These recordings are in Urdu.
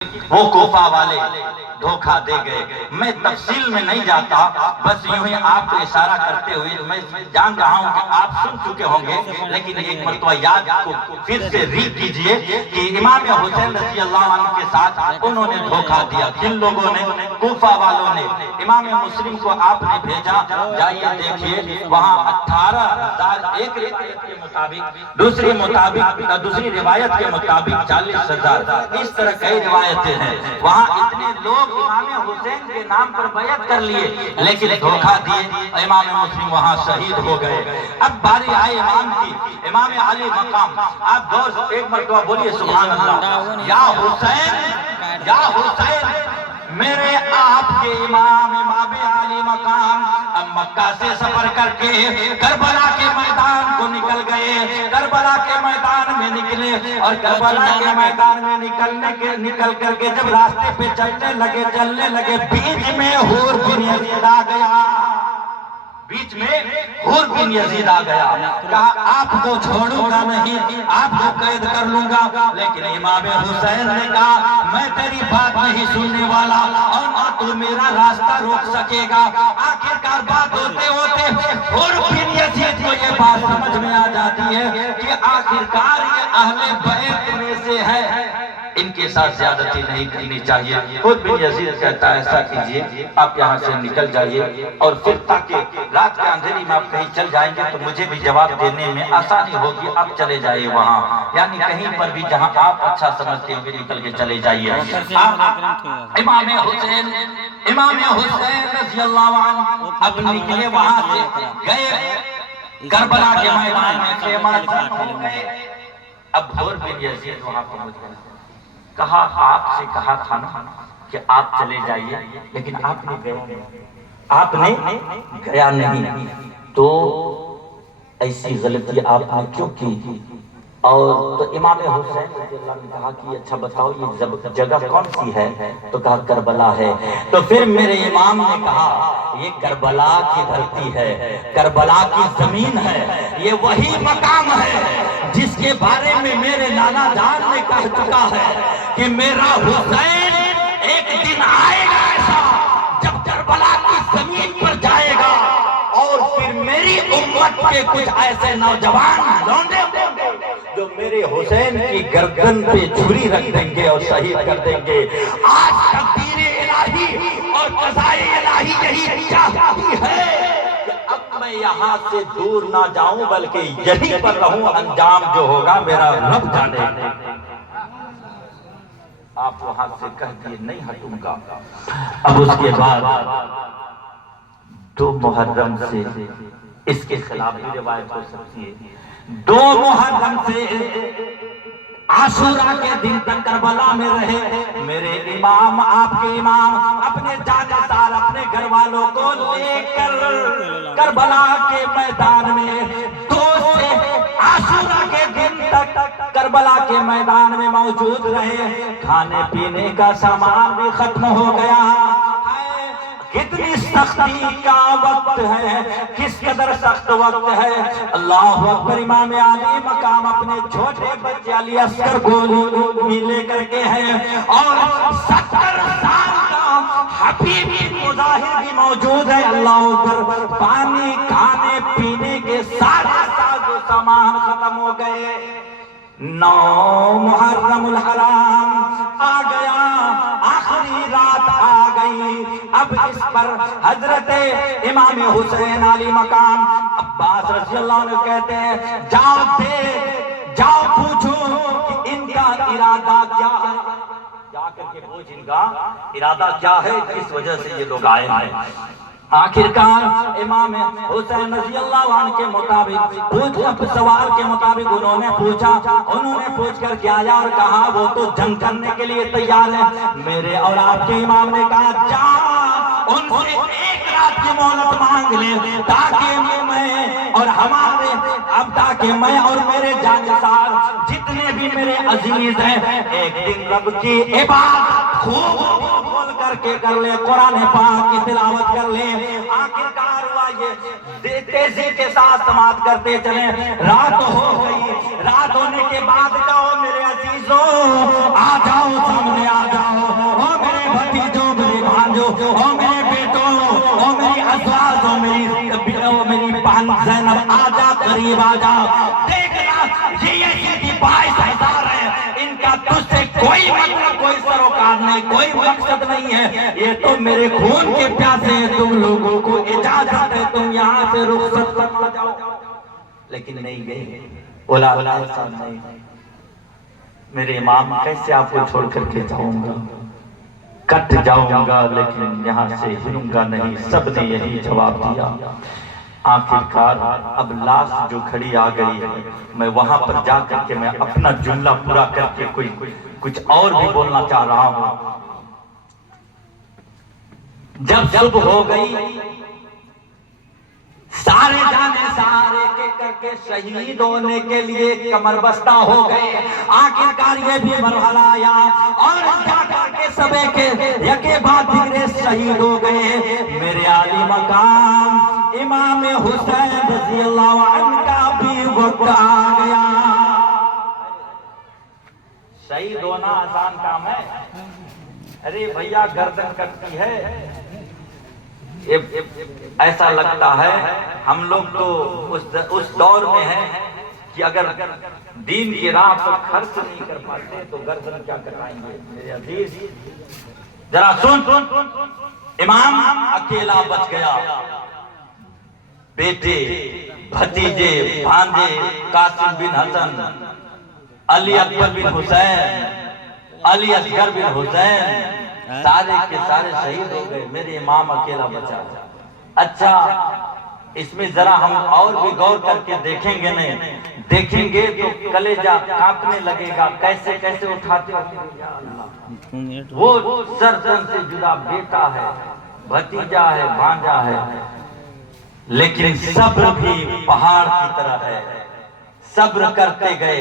وہ کوفہ والے دھوکہ دے گئے. میں تفصیل میں نہیں جاتا، بس یوں ہی آپ کو اشارہ کرتے ہوئے میں جان رہا ہوں کہ آپ سن چکے ہوں گے، لیکن ایک مرتبہ یاد کو پھر سے ری کیجئے کہ امام حسین رضی اللہ عنہ کے ساتھ انہوں نے دھوکہ دیا. کن لوگوں نے؟ کوفہ والوں نے. امام مسلم کو آپ نے بھیجا، جائیے دیکھیے وہاں 18,000 ایک روایت کے مطابق، دوسری روایت کے مطابق 40,000، اس طرح کئی روایتیں ہیں. وہاں اتنے لوگ امام حسین کے نام پر بیعت کر لیے، لیکن دھوکہ دیے. امام مسلم وہاں شہید ہو گئے. اب باری آئے امام کی، امام علی مقام. آپ غور سے ایک مرتبہ بولیے سبحان اللہ. یا حسین، یا حسین، میرے آپ کے امام امام علی مقام اب مکہ سے سفر کر کے کربلا کے میدان کو نکل گئے. کربلا کے میدان میں نکلے اور کربلا کے میدان میں نکل کر کے جب راستے پہ چلنے لگے بیچ میں حور بن یزید آ گیا. بیچ میں حور بن یزید آ گیا. کہا آپ کو چھوڑوں گا نہیں، آپ کو قید کر لوں گا. لیکن امام حسین نے کہا میں تیری بات نہیں سننے والا اور نہ تو میرا راستہ روک سکے گا. آخرکار بات ہوتے ہوتے حور بن یزید کو یہ بات سمجھ میں آ جاتی ہے کہ آخرکار یہ اہل بیت میں سے ہے، ان کے ساتھ زیادتی نہیں کرنی چاہیے. حور بن یزید کہتا ہے ایسا کیجئے آپ یہاں سے نکل جائیے، اور پھر تاکہ رات کے اندھیری میں آپ کہیں چل جائیں گے تو مجھے بھی جواب دینے میں آسانی ہوگی. آپ چلے جائیے وہاں، یعنی کہیں پر بھی جہاں آپ اچھا سمجھتے ہوئے نکل کے چلے جائیے. امام حسین رضی اللہ عنہ اب نکلے وہاں سے، گئے کربلا کے میدان میں خیمہ زن ہو گئے. اب حور بن یزید وہاں پہنچ گئے. کہا آپ سے کہا تھا نا کہ آپ چلے جائیے، لیکن آپ نے گیا نہیں، تو ایسی غلطی آپ نے کیوں کی؟ اور تو امام حسین رضی اللہ عنہ نے کہا کہ اچھا بتاؤ یہ جگہ کون سی ہے؟ تو کہا کربلا ہے. تو پھر میرے امام نے کہا یہ کربلا کی دھرتی ہے، کربلا کی زمین ہے، یہ وہی مقام ہے جس کے بارے میں میرے نانا جان نے کہہ چکا ہے کہ میرا حسین ایک دن آئے گا ایسا جب کربلا کی زمین پر جائے گا، اور پھر میری امت کے کچھ ایسے نوجوان لونڈے جو میرے حسین کی گردن پہ چھری رکھ دیں گے اور شہید کر دیں گے. آج تقدیر الہی اور قضائے الہی یہی چاہتی ہے کہ اب میں یہاں سے دور نہ جاؤں بلکہ یہیں پر رہوں، انجام جو ہوگا میرا رب جانے. آپ وہاں سے کہہ دیے نہیں ہٹوں گا. اب اس کے بعد 2 محرم سے اس کے خلاف بھی روایت ہو سکتی ہے. 2 محرم سے عاشورہ کے دن تک کربلا میں رہے. میرے امام، آپ کے امام اپنے جانشار اپنے گھر والوں کو لے کر کربلا کے میدان میں 2 سے عاشورہ کے دن تک کربلا کے میدان میں موجود رہے. کھانے پینے کا سامان بھی ختم ہو گیا. کتنی سختی کا وقت ہے، کس قدر سخت وقت ہے. اللہ اکبر. امام علی مقام اپنے چھوٹے بچے علی اصغر کو لے کر کے ہیں، اور 70 سال کا حبیب مظاہر بھی موجود ہے. اللہ اکبر. پانی کھانے پینے کے سارے ساز و سامان ختم ہو گئے. 9 محرم الحرام آ گیا، آخری رات آ گئی. اب اس پر حضرت امام حسین علی مقام عباس رضی اللہ عنہ کہتے ہیں جاؤ پوچھو کہ ان کا ارادہ کیا ہے. جا کر کے پوچھ ان کا ارادہ کیا ہے، کس وجہ سے یہ لوگ آئے ہیں. آخرکار امام حسین رضی اللہ عنہ کے مطابق سوال کے مطابق انہوں نے پوچھ کر کیا آیا اور کہا وہ تو جنگ کرنے کے لیے تیار ہے. میرے اور آپ کے امام نے کہا جا ان سے 1 رات کی مہلت مانگ لے تاکہ میں اور میرے جانشار جتنے بھی میرے عزیز ہیں ایک دن رب کی عبادت خوب بول کر کے کر لے، قرآن پاک کی تلاوت کر لے. آخرکار ہوا یہ تیزی کے ساتھ سماعت کرتے چلے. رات ہو گئی. رات ہونے کے بعد کہو میرے عزیزوں آ جاؤ، سامنے آ جاؤ. قریب آ جا، دیکھنا یہ یزیدی 22,000 ہے، ان کا تجھ سے کوئی مطلب، کوئی سروکار نہیں، کوئی مقصد نہیں ہے، یہ تو میرے خون کے پیاسے ہیں، تم لوگوں کو اجازت ہے تم یہاں سے رخصت فرما جاؤ۔ لیکن نہیں گئے، بولا ایسا نہیں، میرے امام کیسے آپ کو چھوڑ کر کے جاؤں گا، کٹ جاؤں گا لیکن یہاں سے ہلوں گا نہیں، سب نے یہی جواب دیا۔ آخرکار اب لاش جو کھڑی آ گئی ہے، میں وہاں پر جا کر کے میں اپنا جملہ پورا کر کے کچھ اور بھی بولنا چاہ رہا ہوں۔ جب صبح ہو گئی، سارے جانے سارے کے کر کے شہید ہونے کے لیے کمر بستہ ہو گئے۔ آخرکار یہ بھی مرحلہ آیا اور جا کر کے سبے کے یکے بعد دیگرے شہید ہو گئے۔ میرے عالی مقام امام حسین رضی اللہ عنہ کا بھی وقت آ گیا۔ شہید ہونا آسان کام ہے؟ ارے بھیا گردن کٹتی ہے، ایسا لگتا ہے ہم لوگ تو اس دور میں ہیں کہ اگر دین کی راہ پر خرچ نہیں کر پاتے تو گردن کیا کرائیں گے۔ میرے عزیز ذرا سن، امام اکیلا بچ گیا، بیٹے بھتیجے بھانجے قاسم بن حسن، علی اکبر بن حسین، علی اصغر بن حسین، سارے کے سارے شہید ہو گئے، میرے امام اکیلا بچا۔ اچھا اس میں ذرا ہم اور بھی غور کر کے دیکھیں گے نہیں، دیکھیں گے تو کلیجہ کانپنے لگے گا، کیسے کیسے اٹھاتے ہیں۔ وہ سرزن سے جدا بیٹا ہے، بھتیجا ہے، بھانجا ہے، لیکن صبر بھی پہاڑ کی طرح ہے، صبر کرتے گئے۔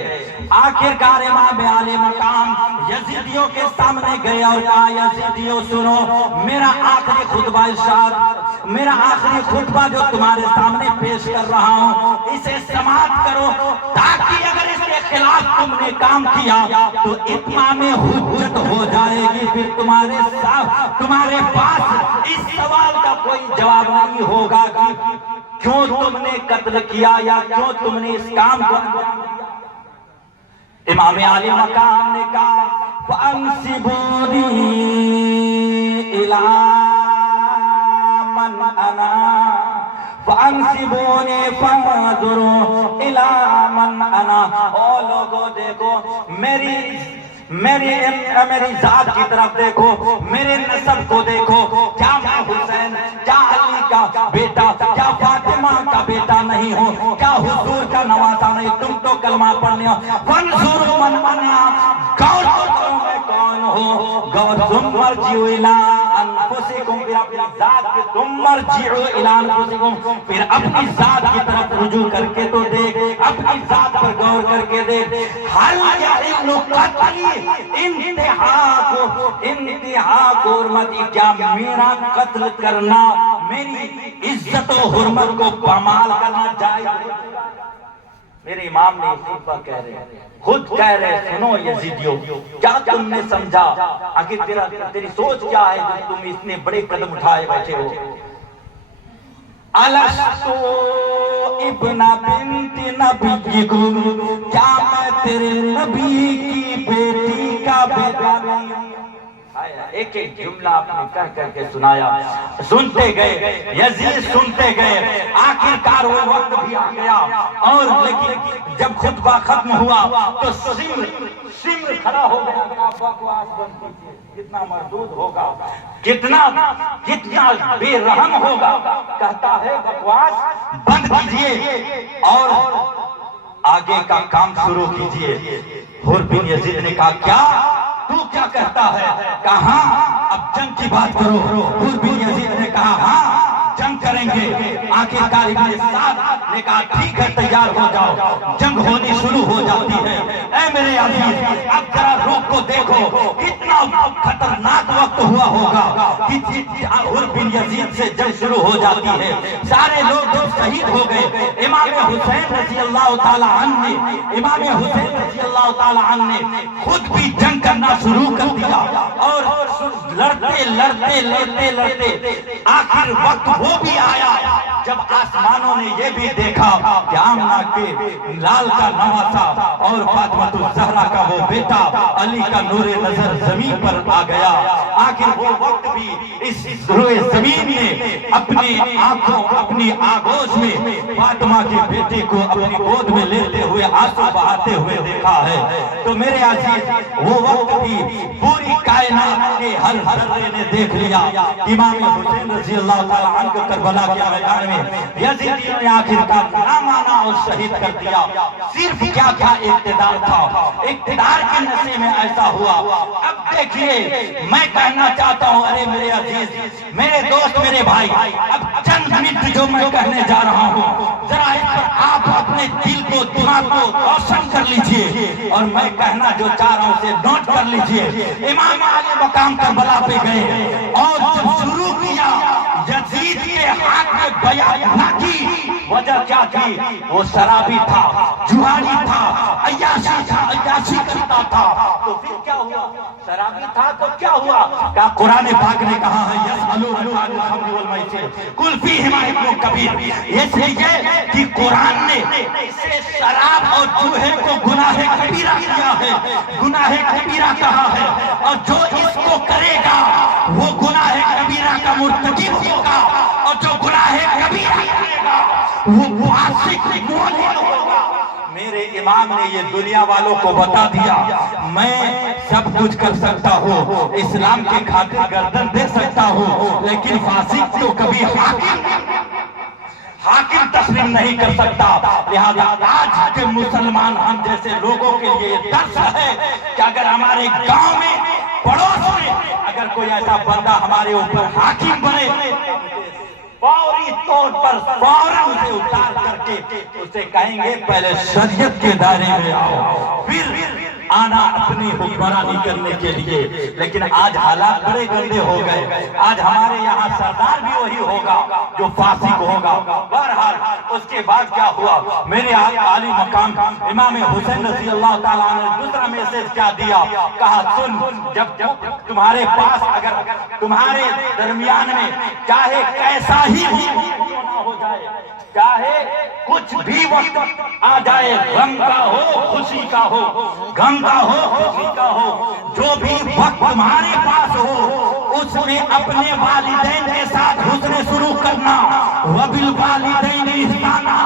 آخرکار امام عالی مقام یزیدیوں کے سامنے گئے اور کہا یزیدیوں سنو، میرا آخری خطبہ ارشاد، میرا آخری خطبہ جو تمہارے سامنے پیش کر رہا ہوں اسے سماعت کرو، تاکہ اگر اس کے خلاف تم نے کام کیا تو اتمام حجت ہو جائے گی، پھر تمہارے پاس اس سوال کا کوئی جواب نہیں ہوگا کہ کیوں تم نے قتل کیا یا کیوں تم نے اس کام کو انجام دیا۔ امام عالی مقام نے کہا فَأَنْسِبُونِي إِلَىٰ مَنْ أَنَا فَأَنْسِبُونِي فَانْظُرُوا إِلَىٰ مَنْ أَنَا۔ او لوگو دیکھو، میری ذات کی طرف دیکھو، میرے نسب کو دیکھو، کیا میں حسین، کیا علی کا بیٹا، کیا فاطمہ کا بیٹا نہیں ہوں، کیا حضور کا نواسا نہیں؟ تم تو کلمہ پڑھنے ہو، فَانْظُرُوا مَنْ أَنَا، غور کرو میں کون ہوں، غور ثُمَّ ارْجِعُوا إِلَىٰ أَنفُسِكُمْ، پھر اپنی ذات کی ثُمَّ ارْجِعُوا إِلَىٰ أَنفُسِكُمْ، پھر اپنی ذات کی طرف رجوع کر کے تو دیکھ، اپنی ذات پر غور کر کے دیکھ، حَلْ يَحِلُّ قَتْلِي، انتہا کو حرمتی، کیا میرا قتل کرنا میری عزت و حرمت کو پامال کرنا جائز ہے؟ میرے امام نے خطبہ کہہ رہے ہیں، خود کہہ رہے، سنو یزیدیوں، کیا تم نے سمجھا؟ آخر تیری سوچ کیا ہے جو تم اتنے بڑے قدم اٹھائے بیٹھے ہو؟ الستو ابن بنت نبیکم، کیا میں تیرے نبی کی بیٹی کا بیٹا نہیں ہوں؟ ایک ایک جملہ آپ نے کہہ کر کے سنایا، سنتے گئے یزید، سنتے گئے۔ آخرکار وہ وقت بھی آ گیا اور لیکن جب خطبہ ختم ہوا تو سمر کھڑا ہو گیا، بکواس بند کیجئے، کتنا مردود ہوگا، کتنا بے رحم ہوگا، کہتا ہے بکواس بند کیجئے اور آگے کا کام شروع کیجئے۔ حر بن یزید نے کہا کیا تو کیا کہتا ہے؟ کہا اب جنگ کی بات کرو۔ حر بن یزید نے کہا ہاں جنگ کریں گے۔ آخرکار ابن سعد نے کہا ٹھیک ہے تیار ہو جاؤ، جنگ ہونی شروع ہو جاتی ہے۔ اے میرے عزیز اب ذرا روح کو دیکھو، کتنا خطرناک وقت ہوا ہوگا کہ حر بن یزید سے جنگ شروع ہو جاتی ہے۔ سارے لوگ جب شہید ہو گئے، امام حسین رضی اللہ تعالی عنہ نے خود بھی جنگ کرنا شروع کر دیا اور لڑتے لڑتے لڑتے لڑتے آخر وقت وہ بھی آیا جب آسمانوں نے یہ بھی دیکھا کہ آمنہ کے لال کا نواسا اور فاطمہ الزہرا کا وہ بیٹا علی کا نور نظر زمین پر آ گیا۔ آخر وہ وقت بھی اس روئے زمین نے اپنی آنکھوں اپنی آغوش میں فاطمہ کے بیٹے کو اپنی گود میں لیتے ہوئے آنسو بہاتے ہوئے دیکھا ہے۔ تو میرے عزیز وہ وقت بھی پوری کائنات کے ہر ذرے نے دیکھ لیا۔ امام حسین رضی اللہ تعالیٰ عنہ کربلا کے میدان میں یزیدیوں نے آخر کا نامانا اور شہید کر دیا۔ صرف کیا تھا؟ اقتدار تھا۔ اقتدار کے نشے میں ایسا ہوا۔ اب دیکھیے میں کہنا چاہتا ہوں، ارے میرے عزیز، میرے دوست، میرے بھائی، اب چند منٹ جو میں کہنے جا رہا ہوں ذرا اس پر آپ اپنے دل کو دماغ کو روشن کر لیجئے اور میں کہنا جو چاہ رہا ہوں اسے نوٹ کر لیجئے۔ امام علی مقام کربلا پہ گئے اور جب شروع کیا یزید کے ہاتھ میں بیعت نہ کی، وجہ کیا تھی؟ وہ شرابی تھا، جواری تھا، عیاشی کرتا تھا۔ تو پھر کیا ہوا؟ شرابی تھا تو کیا ہوا؟ کہا قرآن پاک نے کہا ہے یسألونک عن الخمر والمیسر قل فیہما اثم کبیر، اس لیے کہ قرآن نے اسے شراب اور جوہے کو گناہ کبیرہ کیا ہے، گناہ کبیرہ کہا ہے، اور جو اس کو کرے گا وہ گناہ کبیرہ کا مرتکب ہوگا، اور جو گناہ کبیرہ کرے گا وہ عاشق مومن ہوگا۔ میرے امام نے یہ دنیا والوں کو بتا دیا، میں سب کچھ کر سکتا ہوں، اسلام کی خاطر گردن دے سکتا ہوں، لیکن فاسق تو کبھی حاکم تسلیم نہیں کر سکتا۔ لہذا آج کے مسلمان ہم جیسے لوگوں کے لیے یہ درس ہے کہ اگر ہمارے گاؤں میں پڑوس میں اگر کوئی ایسا بندہ ہمارے اوپر حاکم بنے، فوری طور پر فوراً اسے اتار کر کے اسے کہیں گے پہلے شریعت کے دائرے میں آؤ، پھر آنا اپنی حکمرانی کرنے کے لیے۔ لیکن آج حالات بڑے گندے ہو گئے۔ آج ہمارے یہاں سردار بھی وہی ہوگا جو فاسق ہوگا۔ بہرحال اس کے بعد کیا ہوا؟ میرے عالی مقام امام حسین رضی اللہ تعالیٰ نے دوسرا میسج کیا دیا؟ کہا سن، جب تمہارے پاس اگر تمہارے درمیان میں چاہے کیسا ہی ہو جائے، چاہے کچھ بھی وقت آ جائے، غم کا ہو خوشی کا ہو، غم کا ہو خوشی کا ہو، جو بھی وقت تمہارے پاس ہو اس میں اپنے والدین کے ساتھ حسن سلوک کرنا، وبالوالدین احسانا،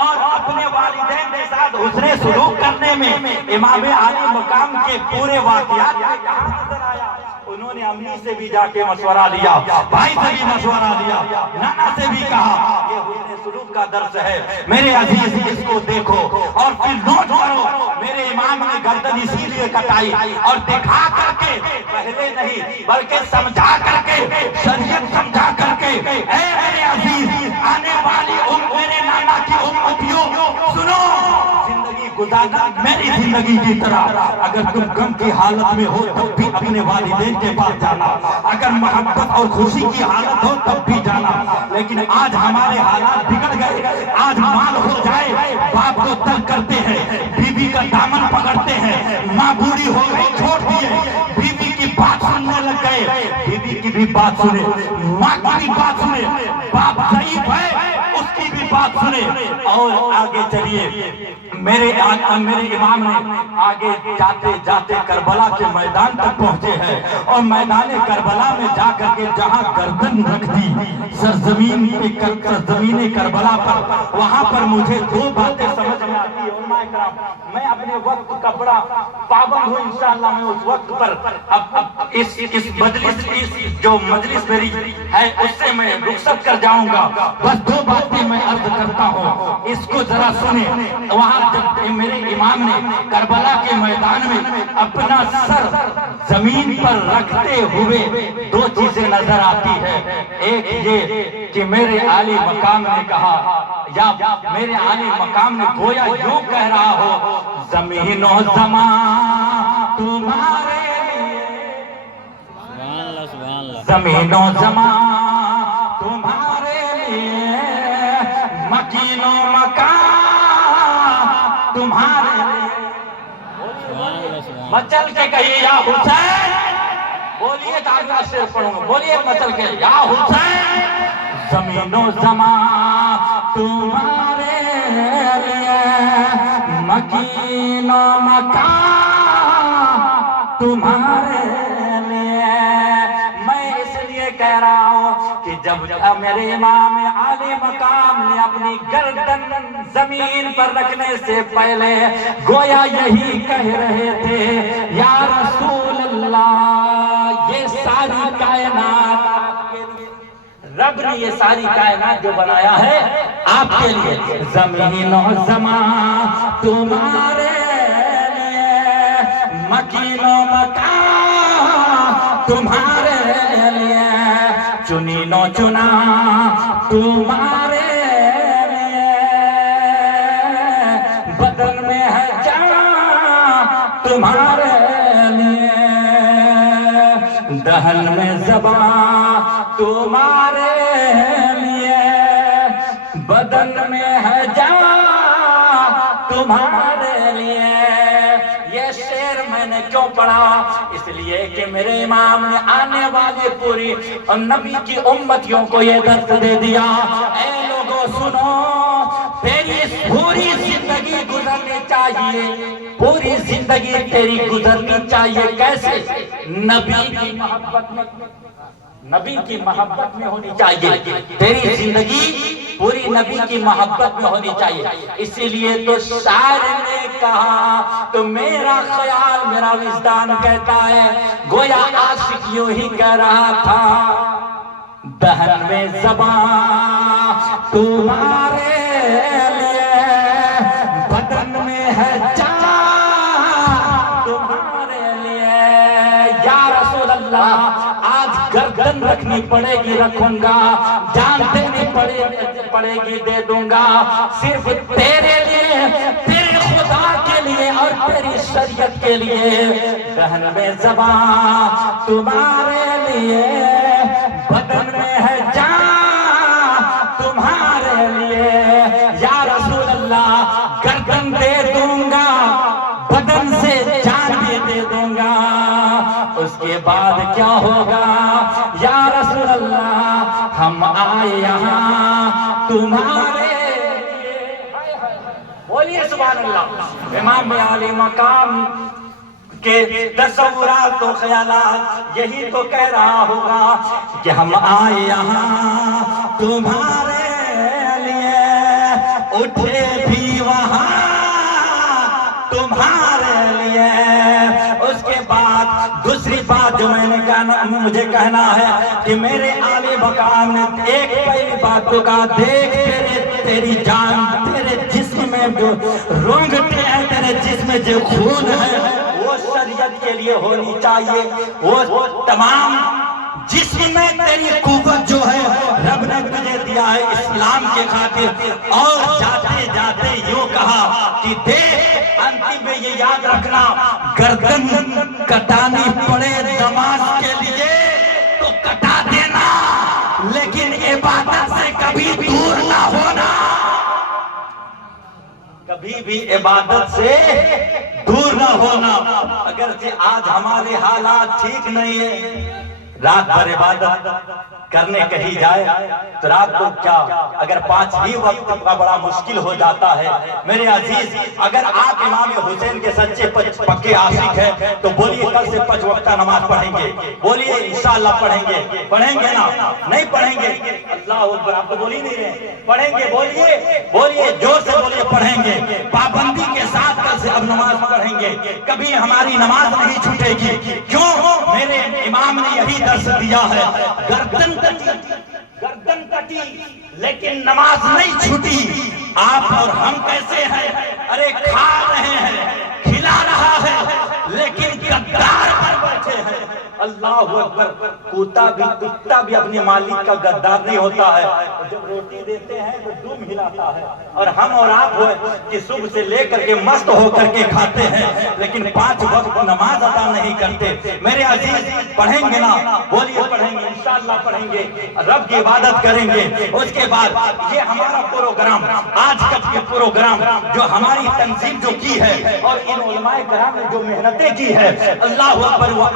اور اپنے والدین کے ساتھ حسن سلوک کرنے میں امام عالی مقام کے پورے واقعات میں کہاں نظر آیا؟ انہوں نے امی سے بھی جا کے مشورہ لیا، بھائی سے بھی مشورہ لیا، نانا سے بھی کہا۔ یہ حسن سلوک کا درس ہے میرے عزیز، اس کو دیکھو اور پھر نوٹ کرو۔ میرے امام نے گردن اسی لیے کٹائی اور دکھا کر کے، پہلے نہیں بلکہ سمجھا کر کے، شریعت سمجھا کر کے، اے میرے عزیز آنے والی میرے نانا کی امتیوں سنو، زندگی گزارنا میری زندگی کی طرح۔ اگر تم غم کی حالت میں ہو تب بھی اپنے والدین کے پاس جانا، اگر محبت اور خوشی کی حالت ہو تب بھی جانا۔ لیکن آج ہمارے حالات بگڑ گئے۔ آج مال ہو جائے باپ کو تنگ کرتے ہیں، بیوی کا دامن پکڑتے ہیں، ماں بوڑھی ہو گئی چھوڑ دیے، بیوی کی بات سننے لگ گئے، بیوی کی بھی بات سنے، ماں کی بھی بات سنے، باپ ضعیف ہے اس کی بھی بات سنے، اور آگے چلیے۔ میرے امام نے آگے جاتے جاتے کربلا کے میدان تک پہنچے ہیں، اور میدان کربلا میں جا کر کے جہاں گردن رکھ دی سرزمین کربلا پر، وہاں پر مجھے دو باتیں سمجھ میں آتی ہیں۔ علماء کرام، میں اپنے وقت کا بڑا پابند ہوں، انشاءاللہ میں اس وقت پر اب اس جو مجلس میری ہے اس سے میں رخصت کر جاؤں گا۔ بس دو باتیں میں عرض کرتا ہوں، اس کو ذرا سنیں۔ وہاں جب میرے امام نے کربلا کے میدان میں اپنا سر زمین پر رکھتے ہوئے دو چیزیں نظر آتی ہے۔ ایک یہ کہ میرے عالی مقام نے کہا، یا میرے عالی مقام نے گویا یوں کہہ رہا ہو، زمین و زمان تمہارے لیے، زمین و زمان تمہارے لیے، مکین و مکان تمہارے لیے۔ مچل کے کہیے یا حسین، بولیے ایک آگے سے پڑھوں گا، بولیے مچل کے یا حسین زمین و زمان تمہارے لیے، مکین و مکان تمہارے لیے۔ میں اس لیے کہہ رہا ہوں کہ جب میرے امام عالی مقام نے اپنی گردن زمین پر رکھنے سے پہلے گویا یہی کہہ رہے تھے، یا رسول اللہ یہ ساری کائنات رب نے یہ ساری کائنات جو بنایا ہے آپ کے لیے، زمین و زمان تمہارے لیے، مکین و مکان تمہارے لیے، چنین و چنا تمہارے لیے، بدن میں ہے جان تمہارے لیے، دہن میں زبان تمہارے لیے، بدن میں ہے جان تمہارے لیے۔ یہ شعر میں نے کیوں پڑھا؟ اس لیے کہ میرے امام نے آنے والے پوری نبی کی امتیوں کو یہ درس دے دیا، اے لوگوں سنو، تیری پوری زندگی گزرنی چاہیے، پوری زندگی تیری گزرنی چاہیے کیسے؟ نبی کی محبت میں، نبی کی محبت میں ہونی چاہیے، تیری زندگی پوری نبی کی محبت میں ہونی چاہیے۔ اسی لیے تو شاعر نے کہا تو میرا خیال میرا وجدان کہتا ہے، گویا عاشق یوں ہی کہہ رہا تھا، دہن میں زبان تمہارے لیے، بدن میں ہے جان تمہارے لیے۔ یا رسول اللہ آج گردن رکھنی پڑے گی رکھوں گا، جان دینی پڑے گی دے دوں گا، صرف تیرے لیے، تیرے خدا کے لیے اور تیری شریعت کے لیے۔ دہن میں زبان تمہارے لیے، بدن میں ہے جان تمہارے لیے۔ یا رسول اللہ گردن دے دوں گا، بدن سے جان بھی دے دوں گا، اس کے بعد کیا ہوگا؟ یا رسول اللہ ہم آئے یہاں تمہارے لیے۔ بولیے سبحان اللہ۔ امام عالی مقام کے تصورات و خیالات یہی تو کہہ رہا ہوگا کہ ہم آئے یہاں تمہارے لیے، اٹھے بھی وہاں تمہارے لیے۔ اس کے بعد دوسری بات جو میں نے مجھے کہنا ہے کہ میرے عالی مقام نے ایک پہلی بات تو کہا، دیکھ تیری جان، تیرے جسم میں جو رونگٹے ہیں، تیرے جسم میں جو خون ہے وہ شریعت کے لیے ہونی چاہیے، وہ تمام جسم میں تیری قوت جو ہے رب نے تجھے دیا ہے اسلام کے خاطر۔ اور جاتے جاتے یوں کہا کہ دیکھ انتم میں یہ یاد رکھنا، گردن کٹانی پڑے نماز کے لیے تو کٹا دینا، لیکن عبادت سے کبھی دور نہ ہونا، کبھی بھی عبادت سے دور نہ ہونا۔ اگرچہ آج ہمارے حالات ٹھیک نہیں ہیں، رات بھر عبادت کرنے کہیں جائے تو رات کو کیا اگر 5 ہی وقت کا بڑا مشکل ہو جاتا ہے۔ میرے عزیز اگر آپ امام حسین کے سچے پکے عاشق ہیں تو بولیے کل سے 5 وقت نماز پڑھیں گے، بولیے انشاءاللہ پڑھیں گے نا؟ نہیں پڑھیں گے؟ اللہ اکبر، آپ تو بول ہی نہیں رہے، پڑھیں گے، بولیے زور سے بولیے، پڑھیں گے پابندی کے ساتھ، کل سے اب نماز پڑھیں گے، کبھی ہماری نماز نہیں چھوٹے گی۔ کیوں؟ میرے امام نے یہی درس دیا ہے، گردن کٹی لیکن نماز نہیں چھوٹی۔ آپ اور ہم کیسے ہیں؟ ارے کھا رہے ہیں، کھلا رہا ہے، لیکن غدار پر بیٹھے ہیں۔ اللہ اکبر، کتا بھی اپنے مالک کا غدار نہیں ہوتا ہے، جب روٹی دیتے ہیں تو دم ہلاتا ہے۔ اور ہم اور آپ ہوئے کہ صبح سے لے کر کے مست ہو کر کے کھاتے ہیں، لیکن 5 وقت نماز ادا نہیں کرتے۔ میرے عزیز پڑھیں گے نا؟ بولیے پڑھیں گے، انشاءاللہ پڑھیں گے، رب کی عبادت کریں گے۔ اس کے بعد یہ ہمارا پروگرام، آج کا یہ پروگرام جو ہماری تنظیم جو کی ہے اور ان علماء کرام نے جو محنتیں کی ہے، اللہ اکبر، وہ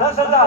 10,000,